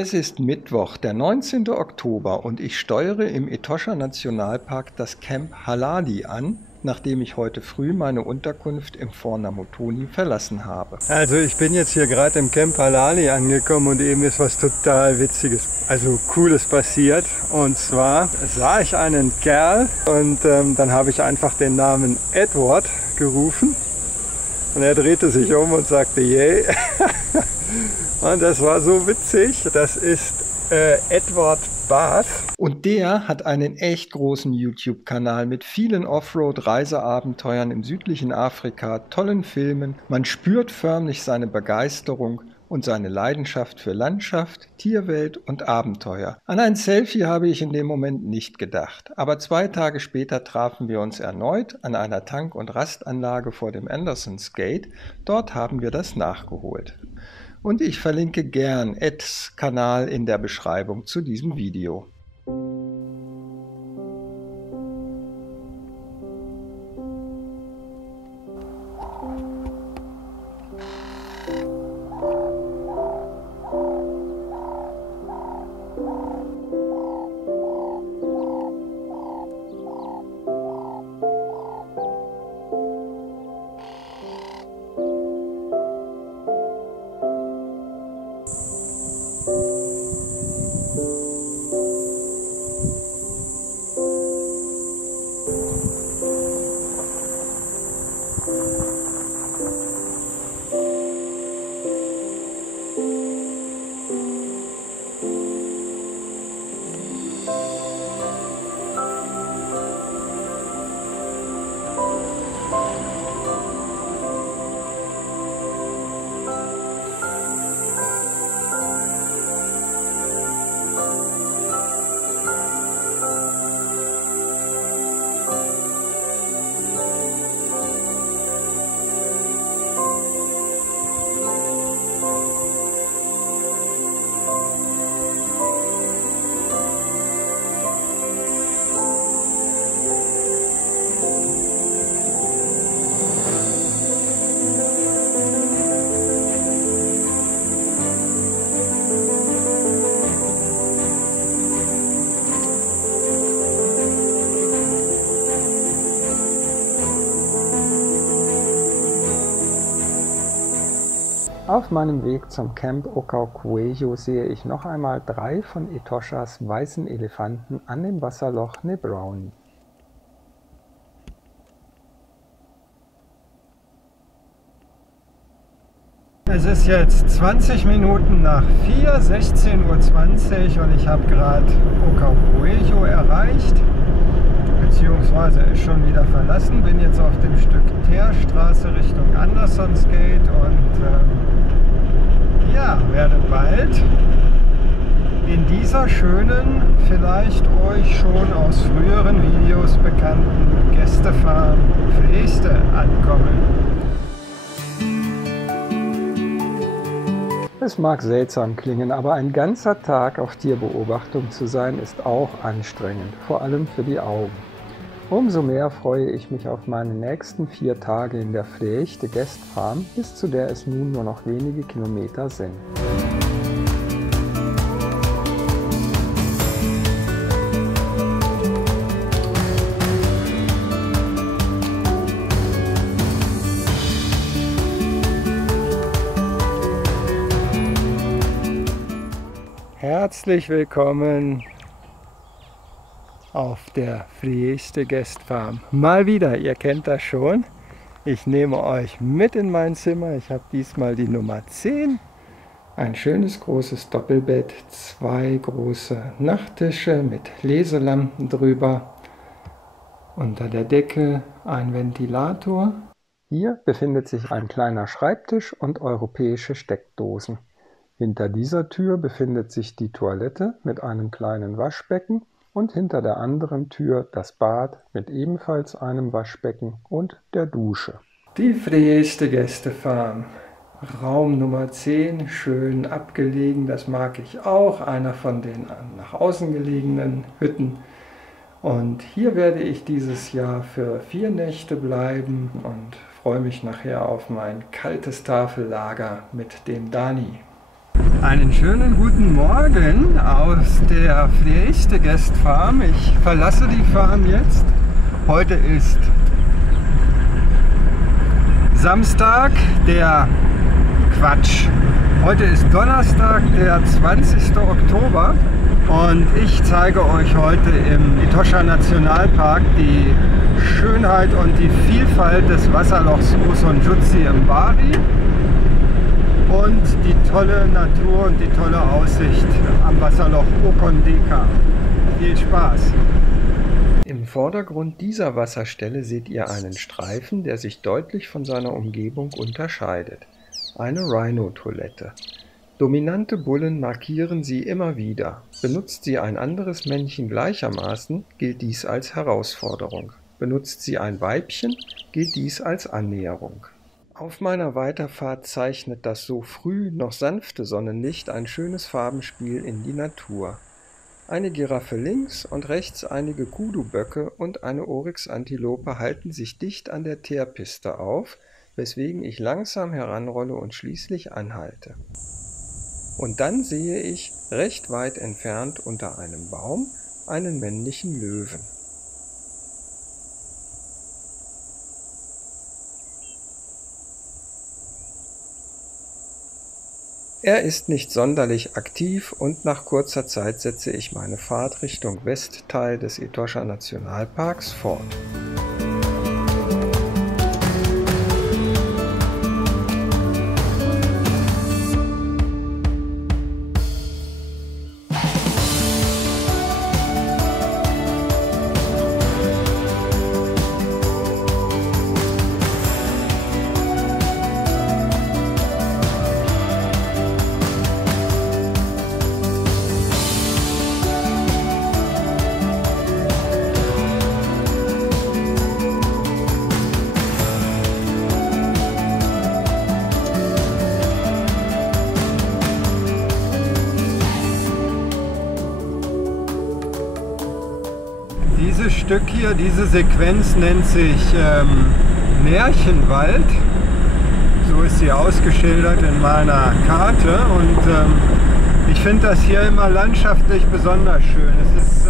Es ist Mittwoch, der 19. Oktober und ich steuere im Etosha Nationalpark das Camp Halali an, nachdem ich heute früh meine Unterkunft im Fort Namotoni verlassen habe. Also ich bin jetzt hier gerade im Camp Halali angekommen und eben ist was total Witziges, also Cooles passiert. Und zwar sah ich einen Kerl und dann habe ich einfach den Namen Edward gerufen und er drehte sich um und sagte yay. Und das war so witzig, das ist Edward Bath. Und der hat einen echt großen YouTube-Kanal mit vielen Offroad-Reiseabenteuern im südlichen Afrika, tollen Filmen. Man spürt förmlich seine Begeisterung und seine Leidenschaft für Landschaft, Tierwelt und Abenteuer. An ein Selfie habe ich in dem Moment nicht gedacht, aber 2 Tage später trafen wir uns erneut an einer Tank- und Rastanlage vor dem Andersons Gate. Dort haben wir das nachgeholt. Und ich verlinke gern Eds Kanal in der Beschreibung zu diesem Video. Auf meinem Weg zum Camp Okaukuejo sehe ich noch einmal 3 von Etoshas weißen Elefanten an dem Wasserloch Nebrownie. Es ist jetzt 20 Minuten nach 4, 16:20 Uhr und ich habe gerade Okaukuejo erreicht, beziehungsweise ist schon wieder verlassen, bin jetzt auf dem Stück Teerstraße Richtung Andersons Gate und ja, werde bald in dieser schönen, vielleicht euch schon aus früheren Videos bekannten Gästefarm Frieste ankommen. Es mag seltsam klingen, aber ein ganzer Tag auf Tierbeobachtung zu sein, ist auch anstrengend, vor allem für die Augen. Umso mehr freue ich mich auf meine nächsten 4 Tage in der Frieste Guest Farm, bis zu der es nun nur noch wenige Kilometer sind. Herzlich willkommen auf der Frieste Guest Farm. Mal wieder, ihr kennt das schon. Ich nehme euch mit in mein Zimmer. Ich habe diesmal die Nummer 10. Ein schönes großes Doppelbett, 2 große Nachttische mit Leselampen drüber. Unter der Decke ein Ventilator. Hier befindet sich ein kleiner Schreibtisch und europäische Steckdosen. Hinter dieser Tür befindet sich die Toilette mit einem kleinen Waschbecken und hinter der anderen Tür das Bad mit ebenfalls einem Waschbecken und der Dusche. Die Frieste Gästefarm, Raum Nummer 10, schön abgelegen, das mag ich auch, einer von den nach außen gelegenen Hütten. Und hier werde ich dieses Jahr für 4 Nächte bleiben und freue mich nachher auf mein kaltes Tafellager mit dem Dani. Einen schönen guten Morgen aus der Vleechte Gästfarm. Ich verlasse die Farm jetzt. Heute ist Samstag, heute ist Donnerstag, der 20. Oktober und ich zeige euch heute im Etosha Nationalpark die Schönheit und die Vielfalt des Wasserlochs Osonjutsi im Bari und die tolle Natur und die tolle Aussicht am Wasserloch Okondeka. Viel Spaß! Im Vordergrund dieser Wasserstelle seht ihr einen Streifen, der sich deutlich von seiner Umgebung unterscheidet. Eine Rhino-Toilette. Dominante Bullen markieren sie immer wieder. Benutzt sie ein anderes Männchen gleichermaßen, gilt dies als Herausforderung. Benutzt sie ein Weibchen, gilt dies als Annäherung. Auf meiner Weiterfahrt zeichnet das so früh noch sanfte Sonnenlicht ein schönes Farbenspiel in die Natur. Eine Giraffe links und rechts einige Kudu-Böcke und eine Oryx-Antilope halten sich dicht an der Teerpiste auf, weswegen ich langsam heranrolle und schließlich anhalte. Und dann sehe ich, recht weit entfernt unter einem Baum, einen männlichen Löwen. Er ist nicht sonderlich aktiv und nach kurzer Zeit setze ich meine Fahrt Richtung Westteil des Etosha Nationalparks fort. Dieses Stück hier, diese Sequenz nennt sich Märchenwald. So ist sie ausgeschildert in meiner Karte und ich finde das hier immer landschaftlich besonders schön. Es ist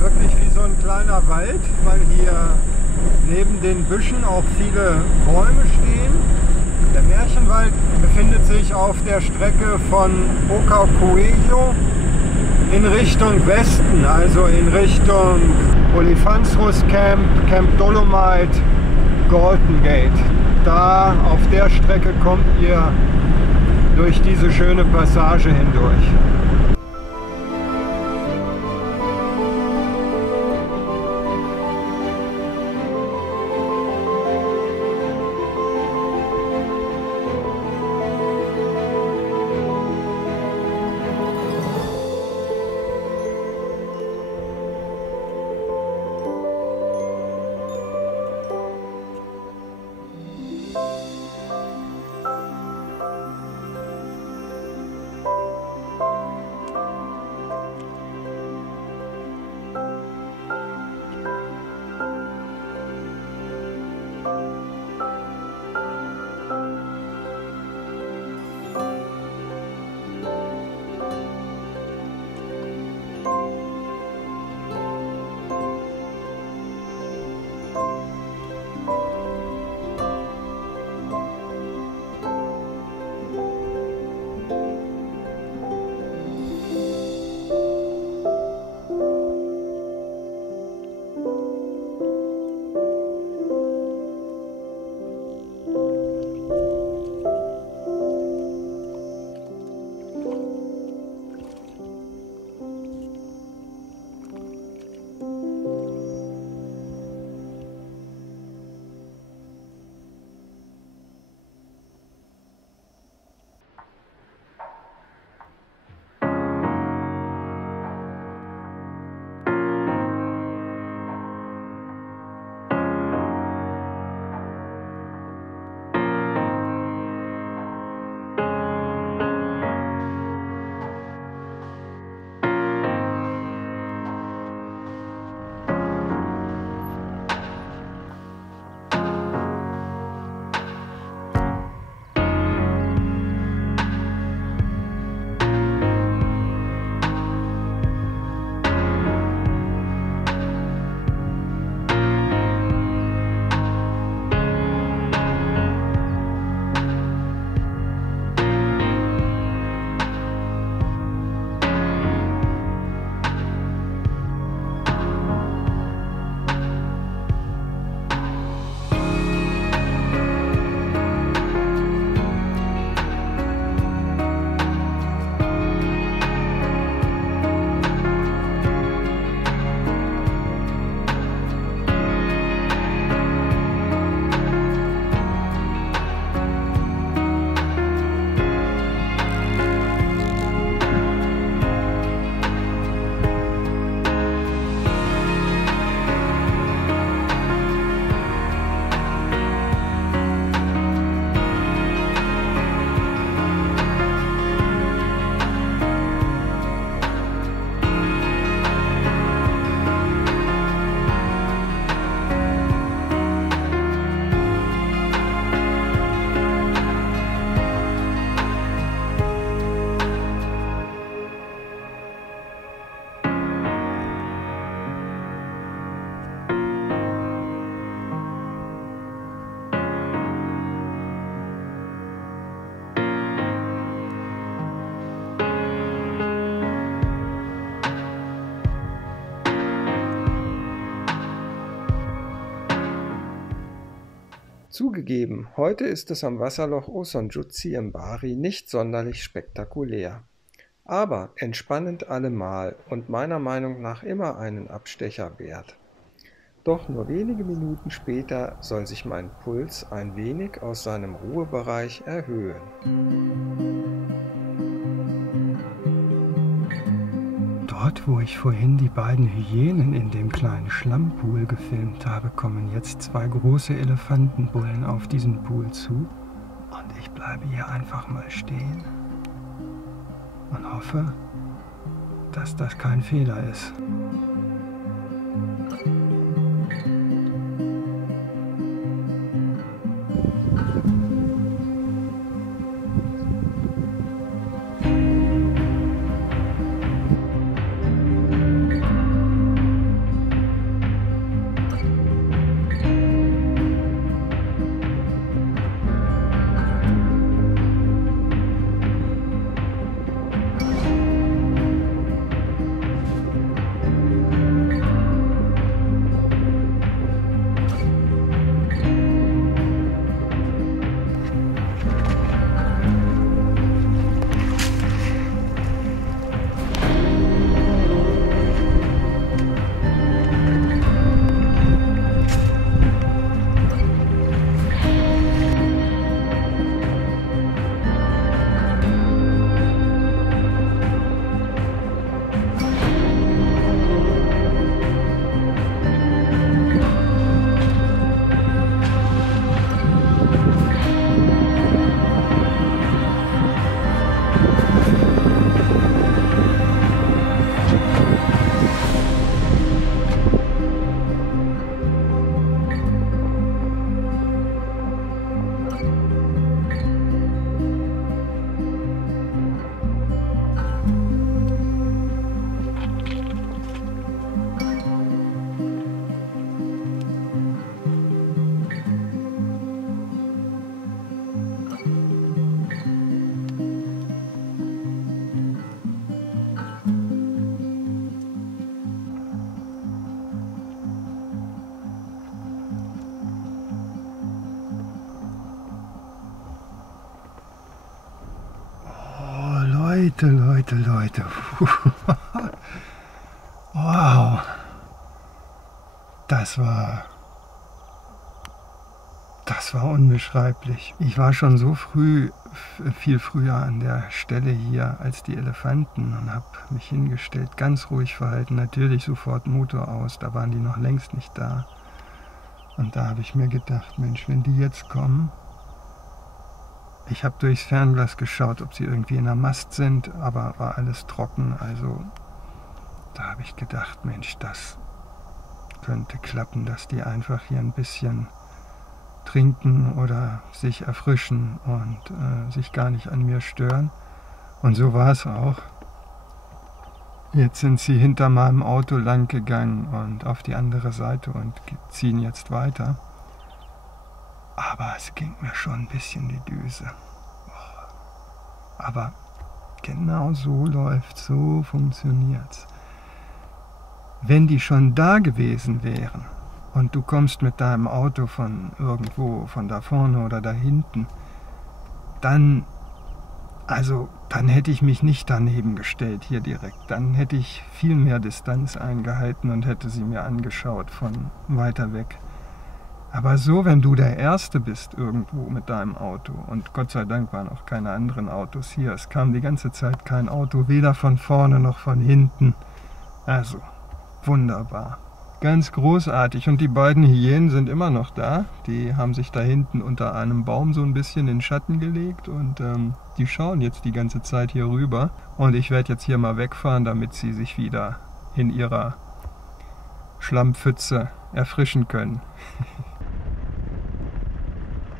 wirklich wie so ein kleiner Wald, weil hier neben den Büschen auch viele Bäume stehen. Der Märchenwald befindet sich auf der Strecke von Ocaucoello in Richtung Westen, also in Richtung Olifantsrus Camp, Camp Dolomite, Golden Gate. Da auf der Strecke kommt ihr durch diese schöne Passage hindurch. Zugegeben, heute ist es am Wasserloch Osonjutsi im Bari nicht sonderlich spektakulär. Aber entspannend allemal und meiner Meinung nach immer einen Abstecher wert. Doch nur wenige Minuten später soll sich mein Puls ein wenig aus seinem Ruhebereich erhöhen. Dort, wo ich vorhin die beiden Hyänen in dem kleinen Schlammpool gefilmt habe, kommen jetzt 2 große Elefantenbullen auf diesen Pool zu. Und ich bleibe hier einfach mal stehen und hoffe, dass das kein Fehler ist. Leute. Wow. Das war unbeschreiblich. Ich war schon so früh, viel früher an der Stelle hier als die Elefanten und habe mich hingestellt, ganz ruhig verhalten, natürlich sofort Motor aus, da waren die noch längst nicht da. Und da habe ich mir gedacht, Mensch, wenn die jetzt kommen, ich habe durchs Fernglas geschaut, ob sie irgendwie in der Mast sind, aber war alles trocken, also da habe ich gedacht, Mensch, das könnte klappen, dass die einfach hier ein bisschen trinken oder sich erfrischen und sich gar nicht an mir stören. Und so war es auch. Jetzt sind sie hinter meinem Auto lang gegangen und auf die andere Seite und ziehen jetzt weiter. Aber es ging mir schon ein bisschen die Düse. Aber genau so läuft's, so funktioniert's. Wenn die schon da gewesen wären und du kommst mit deinem Auto von irgendwo, von da vorne oder da hinten, dann hätte ich mich nicht daneben gestellt hier direkt. Dann hätte ich viel mehr Distanz eingehalten und hätte sie mir angeschaut von weiter weg. Aber so, wenn du der Erste bist irgendwo mit deinem Auto, und Gott sei Dank waren auch keine anderen Autos hier, es kam die ganze Zeit kein Auto, weder von vorne noch von hinten. Also, wunderbar. Ganz großartig. Und die beiden Hyänen sind immer noch da. Die haben sich da hinten unter einem Baum so ein bisschen in den Schatten gelegt und die schauen jetzt die ganze Zeit hier rüber. Und ich werde jetzt hier mal wegfahren, damit sie sich wieder in ihrer Schlammpfütze erfrischen können.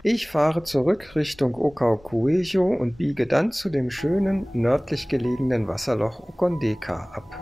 Ich fahre zurück Richtung Okaukuejo und biege dann zu dem schönen, nördlich gelegenen Wasserloch Okondeka ab.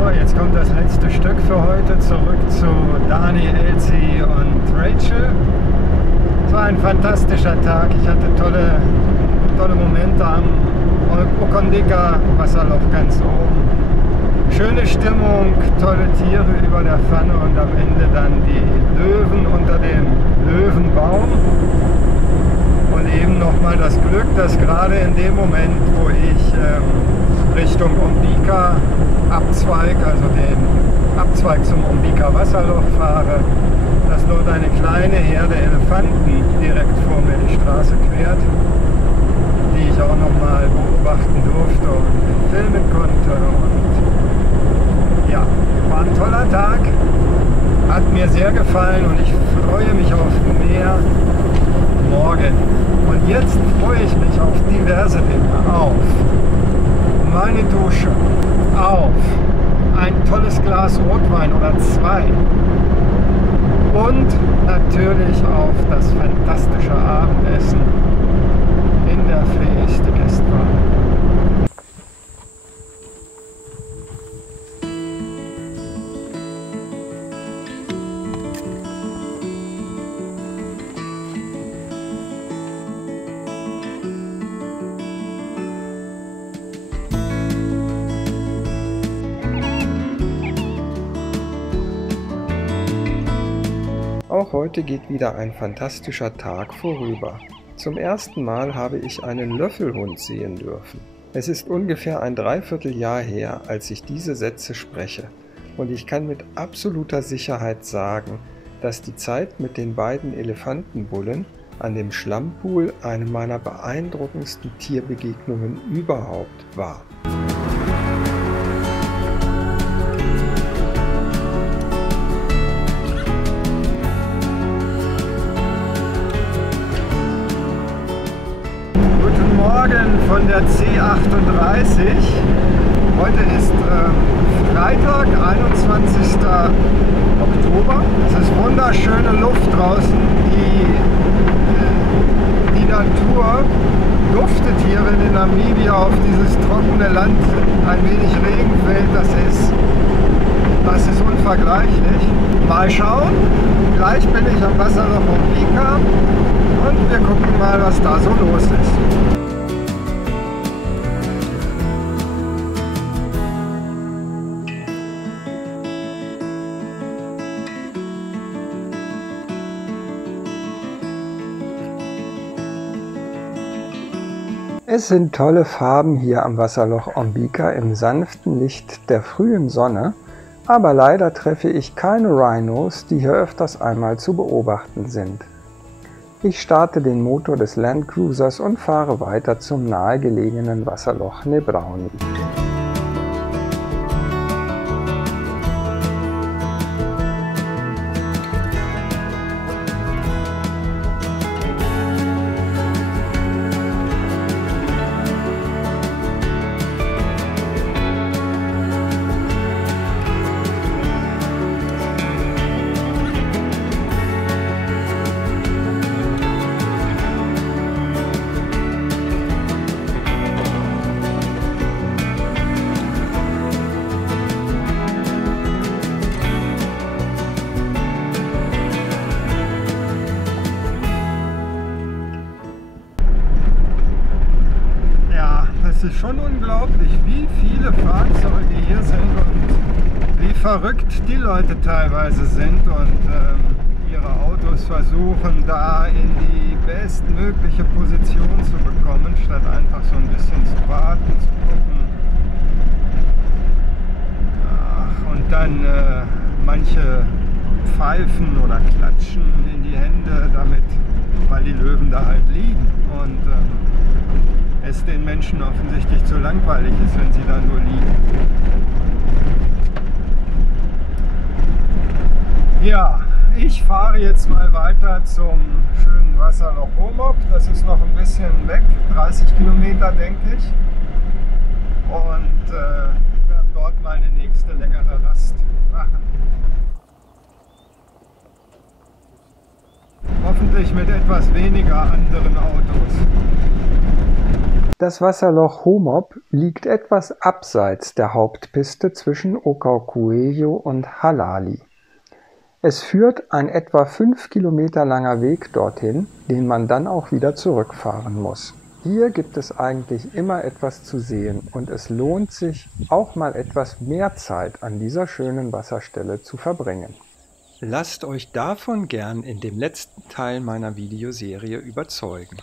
So, jetzt kommt das letzte Stück für heute, zurück zu Dani, Elsie und Rachel. Es war ein fantastischer Tag, ich hatte tolle Momente am Okondika Wasserloch ganz oben. Schöne Stimmung, tolle Tiere über der Pfanne und am Ende dann die Löwen unter dem Löwenbaum. Und eben nochmal das Glück, dass gerade in dem Moment, wo ich Richtung Ombika Abzweig, also den Abzweig zum Ombika Wasserloch fahre, dass dort eine kleine Herde Elefanten direkt vor mir die Straße quert, die ich auch nochmal beobachten durfte und filmen konnte. Und ja, war ein toller Tag, hat mir sehr gefallen und ich freue mich auf mehr morgen. Und jetzt freue ich mich auf diverse Dinge, auf meine Dusche, auf ein tolles Glas Rotwein oder 2 und natürlich auf das fantastische Abendessen in der Feeste Gästwagen. Auch heute geht wieder ein fantastischer Tag vorüber. Zum ersten Mal habe ich einen Löffelhund sehen dürfen. Es ist ungefähr ein Dreivierteljahr her, als ich diese Sätze spreche. Und ich kann mit absoluter Sicherheit sagen, dass die Zeit mit den beiden Elefantenbullen an dem Schlammpool eine meiner beeindruckendsten Tierbegegnungen überhaupt war. Morgen von der C38. Heute ist Freitag, 21. Oktober. Es ist wunderschöne Luft draußen. Die Natur duftet hier, wenn in Namibia auf dieses trockene Land ein wenig Regen fällt. Das ist unvergleichlich. Mal schauen. Gleich bin ich am Wasserloch Ombika und wir gucken mal, was da so los ist. Es sind tolle Farben hier am Wasserloch Ombika im sanften Licht der frühen Sonne, aber leider treffe ich keine Rhinos, die hier öfters einmal zu beobachten sind. Ich starte den Motor des Land Cruisers und fahre weiter zum nahegelegenen Wasserloch Nebrauni. Es ist schon unglaublich, wie viele Fahrzeuge hier sind und wie verrückt die Leute teilweise sind und ihre Autos versuchen, da in die bestmögliche Position zu bekommen, statt einfach so ein bisschen zu warten, zu gucken. Ach, und dann manche pfeifen oder klatschen in die Hände damit, weil die Löwen da halt liegen und es den Menschen offensichtlich zu langweilig ist, wenn sie da nur liegen. Ja, ich fahre jetzt mal weiter zum schönen Wasserloch Homok. Das ist noch ein bisschen weg, 30 Kilometer denke ich. Und werde dort meine nächste längere Rast machen. Hoffentlich mit etwas weniger anderen Autos. Das Wasserloch Homob liegt etwas abseits der Hauptpiste zwischen Ocaucuello und Halali. Es führt ein etwa 5 Kilometer langer Weg dorthin, den man dann auch wieder zurückfahren muss. Hier gibt es eigentlich immer etwas zu sehen und es lohnt sich, auch mal etwas mehr Zeit an dieser schönen Wasserstelle zu verbringen. Lasst euch davon gern in dem letzten Teil meiner Videoserie überzeugen.